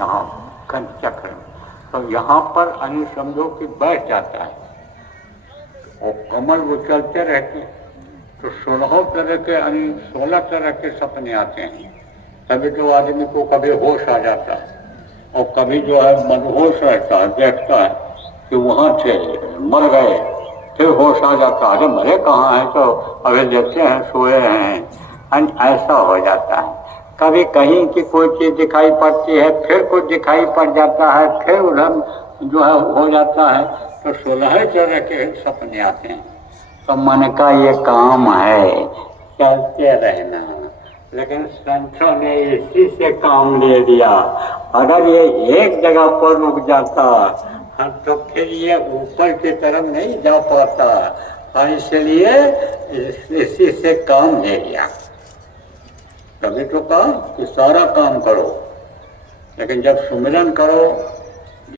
यहाँ चक्र में, तो यहाँ पर अन्य समझो कि बैठ जाता है और कमल वो चलते रहते हैं, तो 16 तरह के 16 तरह के सपने आते हैं। तभी तो आदमी को कभी होश आ जाता है और कभी जो है मनहोश रहता है, देखता है कि वहाँ थे, मर गए, फिर होश आ जाता है, अरे मरे कहाँ हैं, तो अभी देखते हैं सोए हैं, ऐसा हो जाता है। कभी कहीं की कोई चीज दिखाई पड़ती है, फिर कुछ दिखाई पड़ जाता है, फिर उधर जो है हो जाता है, तो 16 तरह के सपने आते हैं। तो मन का ये काम है, चलते रहना। लेकिन संतों ने इसी से काम ले लिया। अगर ये एक जगह पर रुक जाता तो फिर ये ऊपर की तरफ नहीं जा पाता, इसलिए इसी से काम ले लिया। कभी तो कहा कि सारा काम करो, लेकिन जब सुमिरन करो